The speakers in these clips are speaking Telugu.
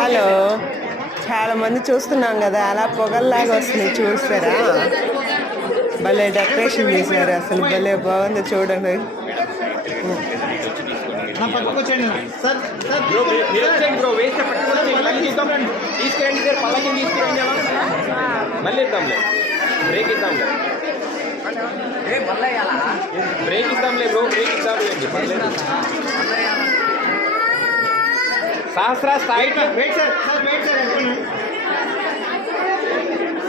హలో, చాలా మంది చూస్తున్నాం కదా, అలా పొగల్లాగా వస్తున్నాయి చూస్తారా. భలే డెకరేషన్ చేశారు, అసలు భలే బాగుంది చూడండి. మళ్ళీ ఇద్దాంలే, బ్రేక్ ఇద్దాంలే, బ్రేక్ ఇద్దాంలే బ్రో, బ్రేక్ ఇద్దాంలే. సహస్ర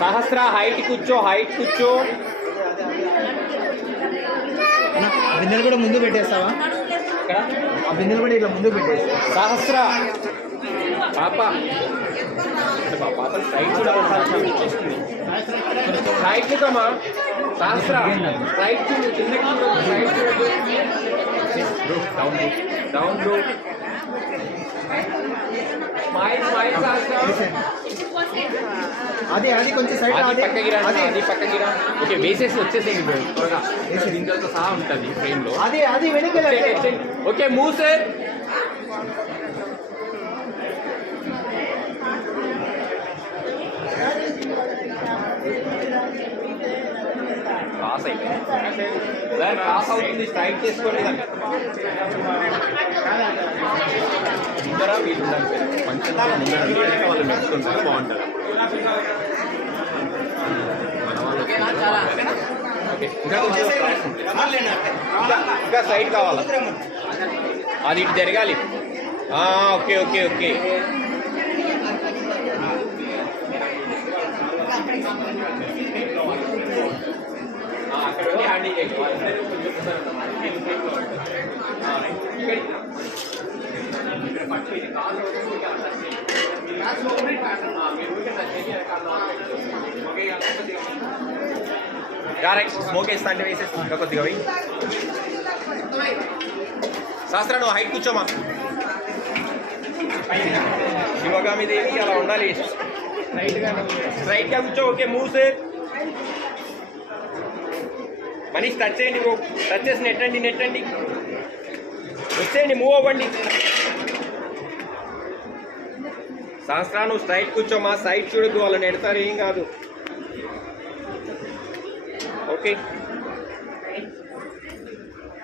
సహస్ర హైట్ కూర్చో, హైట్ కూర్చో. బిందెలు కూడా ముందు పెట్టేస్తావా? ఆ బిందెలు కూడా ఇట్లా ముందు పెట్టేస్తా. సహస్ర పాప సైట్ కూడా సైట్ చూడమ్మా. సహస్ర సైట్ చూడు, సైట్ చూడదు. Down bro. స్మైల్ స్మైల్ సహస్ర. అది కొంచెం సైడ్ పక్కకి రా, అది పక్కకి రా. ఓకే, వేసేసి వచ్చేసేయండి బ్రో త్వరగా. దీంతో సహా ఉంటుంది ట్రైన్లో. అది వెనక. Okay, move sir. పాస్ అయిపోయింది సార్, పాస్ అవుతుంది. స్ట్రైక్ చేసుకోండి. ముందర వీళ్ళు ఉండాలి సార్, పంచదార ముందర వాళ్ళు మెచ్చుకుంటారు, బాగుంటుంది. ఇంకా సైడ్ కావాలా? అది ఇటు జరగాలి. Okay okay okay. అక్కడ హ్యాండింగ్ డైరెక్ట్ స్మోక్ వేస్తా అంటే వేసేసి ఇంకా కొద్దిగా పోయి. శాస్త్ర నువ్వు హైట్ కూర్చోమా. శివగామి దేవి అలా ఉండాలి, స్ట్రైట్గా కూర్చో. Okay, move sir. Manish touch చేయండి బ్రో, టచ్ చేసి నెట్టండి, వచ్చేయండి, మూవ్ అవ్వండి. శాస్త్రా నువ్వు స్ట్రైట్ కూర్చోమా, సైడ్ చూడద్దు, వాళ్ళని ఎడతారు, ఏం కాదు. ఓకే.